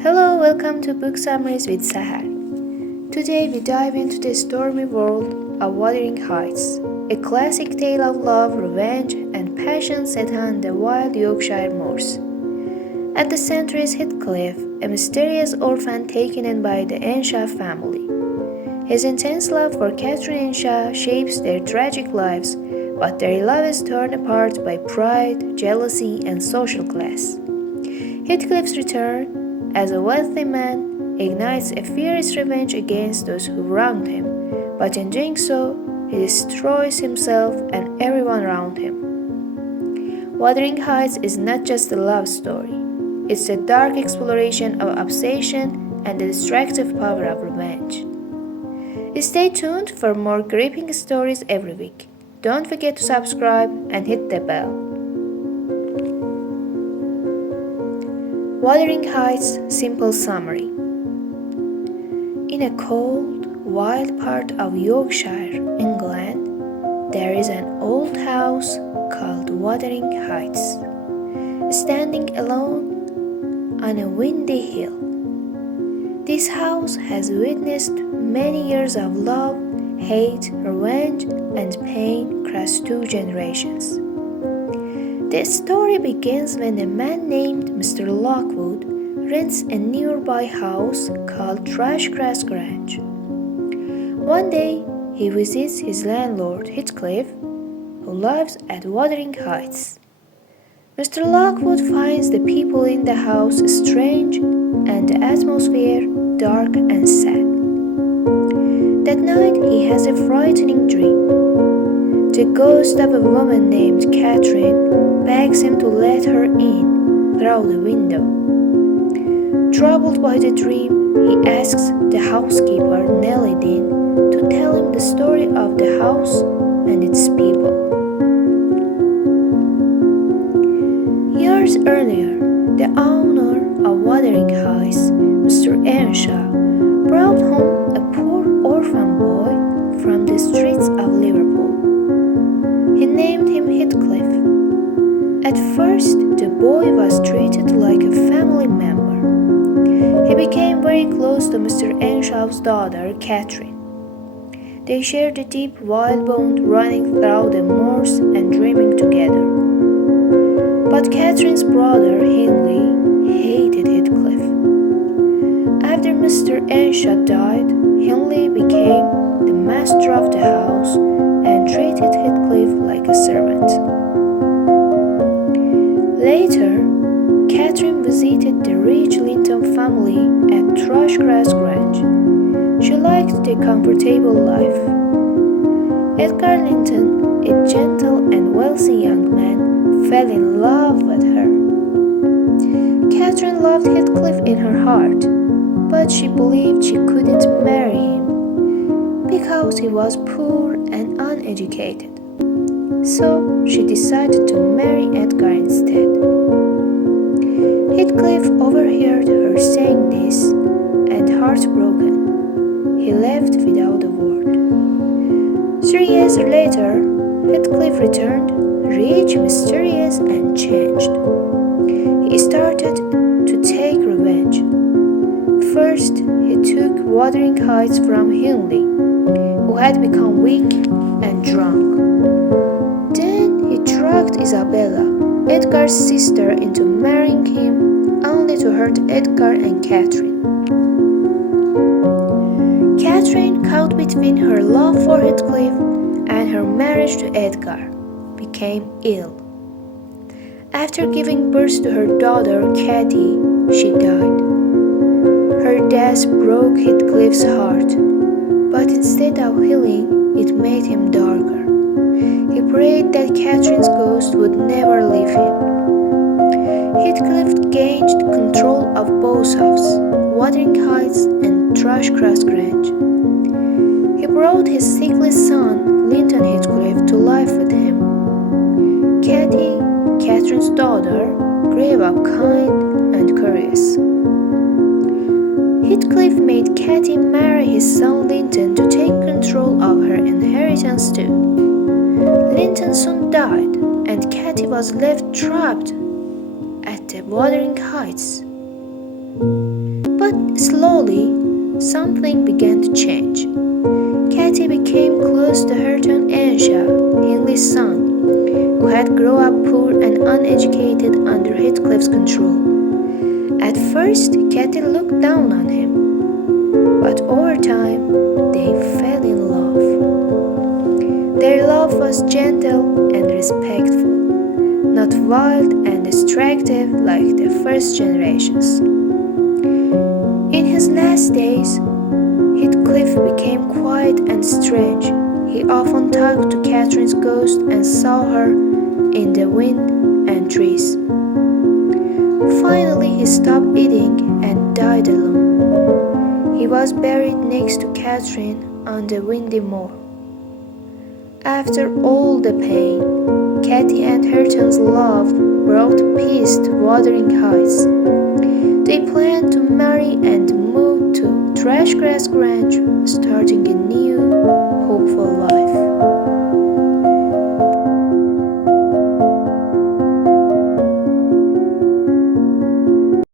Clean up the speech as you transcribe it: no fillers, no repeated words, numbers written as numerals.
Hello, welcome to Book Summaries with Sahar. Today we dive into the stormy world of Wuthering Heights, a classic tale of love, revenge, and passion set on the wild Yorkshire moors. At the center is Heathcliff, a mysterious orphan taken in by the Earnshaw family. His intense love for Catherine Earnshaw shapes their tragic lives, but their love is torn apart by pride, jealousy, and social class. Heathcliff's return, as a wealthy man, ignites a fierce revenge against those who wronged him, but in doing so, he destroys himself and everyone around him. Wuthering Heights is not just a love story, it's a dark exploration of obsession and the destructive power of revenge. Stay tuned for more gripping stories every week. Don't forget to subscribe and hit the bell. Wuthering Heights Simple Summary. In a cold, wild part of Yorkshire, England, there is an old house called Wuthering Heights, standing alone on a windy hill. This house has witnessed many years of love, hate, revenge, and pain across 2 generations. The story begins when a man named Mr. Lockwood rents a nearby house called Thrushcross Grange. One day, he visits his landlord Heathcliff, who lives at Wuthering Heights. Mr. Lockwood finds the people in the house strange and the atmosphere dark and sad. That night, he has a frightening dream. The ghost of a woman named Catherine begs him to let her in through the window. Troubled by the dream, he asks the housekeeper, Nellie Dean, to tell him the story of the house and its people. Years earlier, the owner of Wuthering Heights, Mr. Earnshaw, brought home a poor orphan boy from the streets of Liverpool. He named him Heathcliff. At first, the boy was treated like a family member. He became very close to Mr. Earnshaw's daughter, Catherine. They shared a deep, wild bond running through the moors and dreaming together. But Catherine's brother, Hindley, hated Heathcliff. After Mr. Earnshaw died, Hindley became the master of the house and treated Heathcliff like a servant. Later, Catherine visited the rich Linton family at Thrushcross Grange. She liked the comfortable life. Edgar Linton, a gentle and wealthy young man, fell in love with her. Catherine loved Heathcliff in her heart, but she believed she couldn't marry him because he was poor and uneducated. So she decided to marry Edgar instead. Heathcliff overheard her saying this, and heartbroken, he left without a word. 3 years later, Heathcliff returned, rich, mysterious, and changed. He started to take revenge. First, he took Wuthering Heights from Hindley, who had become weak and drunk. Then he drugged Isabella, Edgar's sister, into marrying him, only to hurt Edgar and Catherine. Catherine, caught between her love for Heathcliff and her marriage to Edgar, became ill. After giving birth to her daughter, Katie, she died. Her death broke Heathcliff's heart, but instead of healing, it made him darker. He prayed that Catherine's ghost would never leave him. Heathcliff gained control of both houses, Wuthering Heights and Thrushcross Grange. He brought his sickly son, Linton Heathcliff, to life with him. Katie, Catherine's daughter, grew up kind and curious. Heathcliff made Katie marry his son Linton to take control of her inheritance too. Linton soon died, and Katie was left trapped at the Wuthering Heights. But slowly, something began to change. Katy became close to her son Ansha, Hindley's son, who had grown up poor and uneducated under Heathcliff's control. At first, Katy looked down on him, but over time, they fell in love. Their love was gentle and respectful, not wild and destructive like the first generations. In his last days, Heathcliff became quiet and strange. He often talked to Catherine's ghost and saw her in the wind and trees. Finally, he stopped eating and died alone. He was buried next to Catherine on the windy moor. After all the pain, Katy and her son's love brought peace to Wuthering Heights. They planned to marry and move to Trashgrass Grange, starting a new